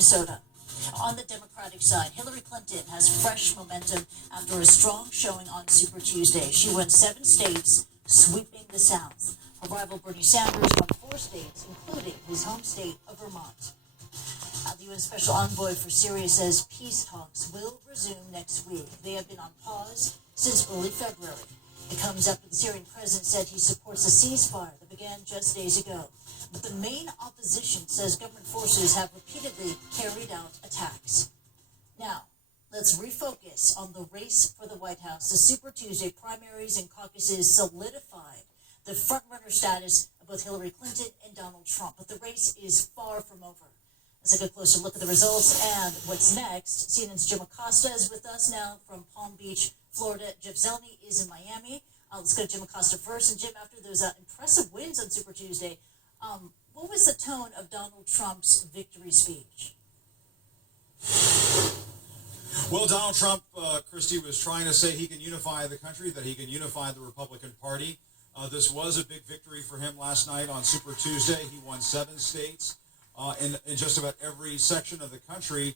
Minnesota. On the Democratic side, Hillary Clinton has fresh momentum after a strong showing on Super Tuesday. She won 7 states, sweeping the South. Her rival Bernie Sanders won 4 states, including his home state of Vermont. The U.S. Special Envoy for Syria says peace talks will resume next week. They have been on pause since early February. It comes after the Syrian president said he supports a ceasefire that began just days ago. But the main opposition says government forces have repeatedly carried out attacks. Now, let's refocus on the race for the White House. The Super Tuesday primaries and caucuses solidified the frontrunner status of both Hillary Clinton and Donald Trump. But the race is far from over. Let's take a closer look at the results and what's next. CNN's Jim Acosta is with us now from Palm Beach, Florida. Jeff Zeleny is in Miami. Let's go to Jim Acosta first. And Jim, after those impressive wins on Super Tuesday, what was the tone of Donald Trump's victory speech? Well, Donald Trump, Christy, was trying to say he can unify the country, that he can unify the Republican Party. This was a big victory for him last night on Super Tuesday. He won 7 states in just about every section of the country.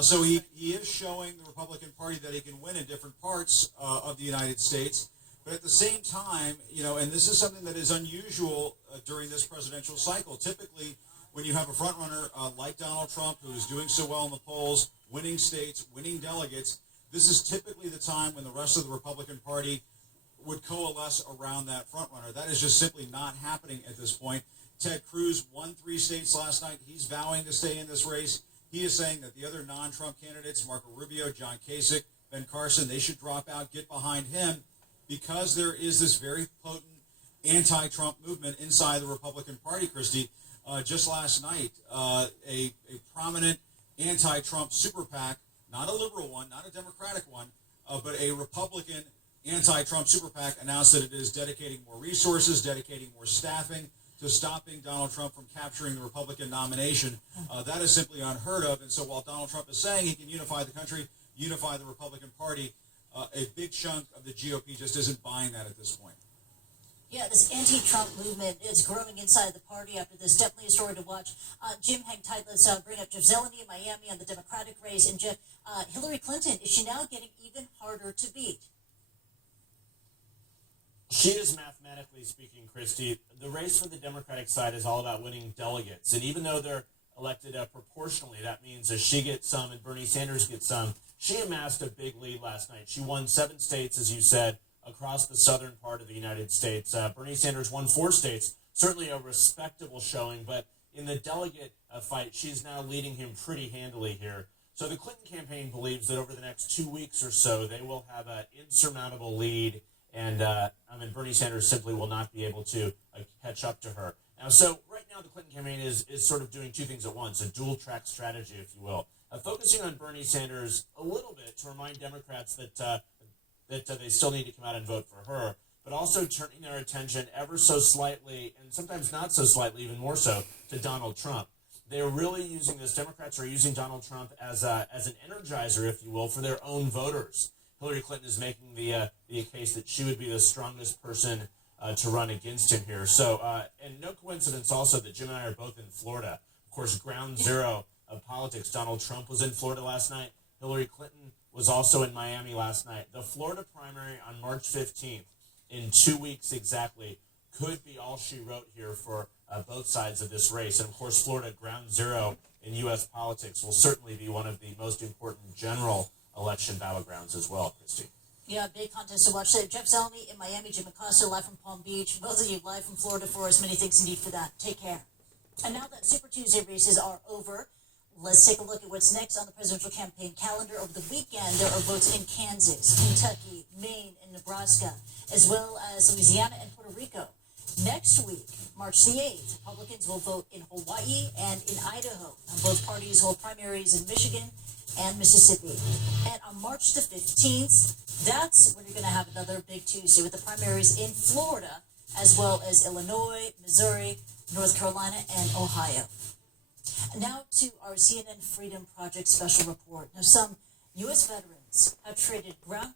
So he is showing the Republican Party that he can win in different parts of the United States. But at the same time, and this is something that is unusual during this presidential cycle. Typically, when you have a frontrunner like Donald Trump, who is doing so well in the polls, winning states, winning delegates, this is typically the time when the rest of the Republican Party would coalesce around that frontrunner. That is just simply not happening at this point. Ted Cruz won 3 states last night. He's vowing to stay in this race. He is saying that the other non-Trump candidates, Marco Rubio, John Kasich, Ben Carson, they should drop out, get behind him, because there is this very potent anti-Trump movement inside the Republican Party, Christy. Just last night, a prominent anti-Trump super PAC, not a liberal one, not a Democratic one, but a Republican anti-Trump super PAC announced that it is dedicating more resources, dedicating more staffing to stopping Donald Trump from capturing the Republican nomination. That is simply unheard of. And so while Donald Trump is saying he can unify the country, unify the Republican Party, a big chunk of the GOP just isn't buying that at this point. Yeah, this anti-Trump movement is growing inside the party after this. Definitely a story to watch. Jim, hang tight. Let's bring up Jeff Zeleny in Miami on the Democratic race. And Jeff, Hillary Clinton, is she now getting even harder to beat? She is, mathematically speaking, Christy. The race for the Democratic side is all about winning delegates. And even though they're elected proportionally, that means that she gets some and Bernie Sanders gets some. She amassed a big lead last night. She won 7 states, as you said, across the southern part of the United States. Bernie Sanders won 4 states, certainly a respectable showing. But in the delegate fight, she's now leading him pretty handily here. So the Clinton campaign believes that over the next 2 weeks or so, they will have an insurmountable lead. And Bernie Sanders simply will not be able to catch up to her. Now, so right now the Clinton campaign is sort of doing 2 things at once, a dual-track strategy, if you will. Focusing on Bernie Sanders a little bit to remind Democrats that they still need to come out and vote for her, but also turning their attention ever so slightly, and sometimes not so slightly, even more so, to Donald Trump. They are really using this. Democrats are using Donald Trump as an energizer, if you will, for their own voters. Hillary Clinton is making the case that she would be the strongest person to run against him here. So, and no coincidence also that Jim and I are both in Florida. Of course, ground zero of politics. Donald Trump was in Florida last night. Hillary Clinton was also in Miami last night. The Florida primary on March 15th, in 2 weeks exactly, could be all she wrote here for both sides of this race. And, of course, Florida, ground zero in U.S. politics, will certainly be one of the most important general election battlegrounds as well, Christy. Yeah, big contest to watch. So Jeff Zeleny in Miami, Jim Acosta live from Palm Beach. Both of you live from Florida for us. Many thanks indeed for that. Take care. And now that Super Tuesday races are over, let's take a look at what's next on the presidential campaign calendar. Over the weekend, there are votes in Kansas, Kentucky, Maine, and Nebraska, as well as Louisiana and Puerto Rico. Next week, March the 8th, Republicans will vote in Hawaii and in Idaho. And both parties hold primaries in Michigan and Mississippi. And on March the 15th, that's when you're going to have another big Tuesday with the primaries in Florida, as well as Illinois, Missouri, North Carolina, and Ohio. Now to our CNN Freedom Project special report. Now, some U.S. veterans have traded ground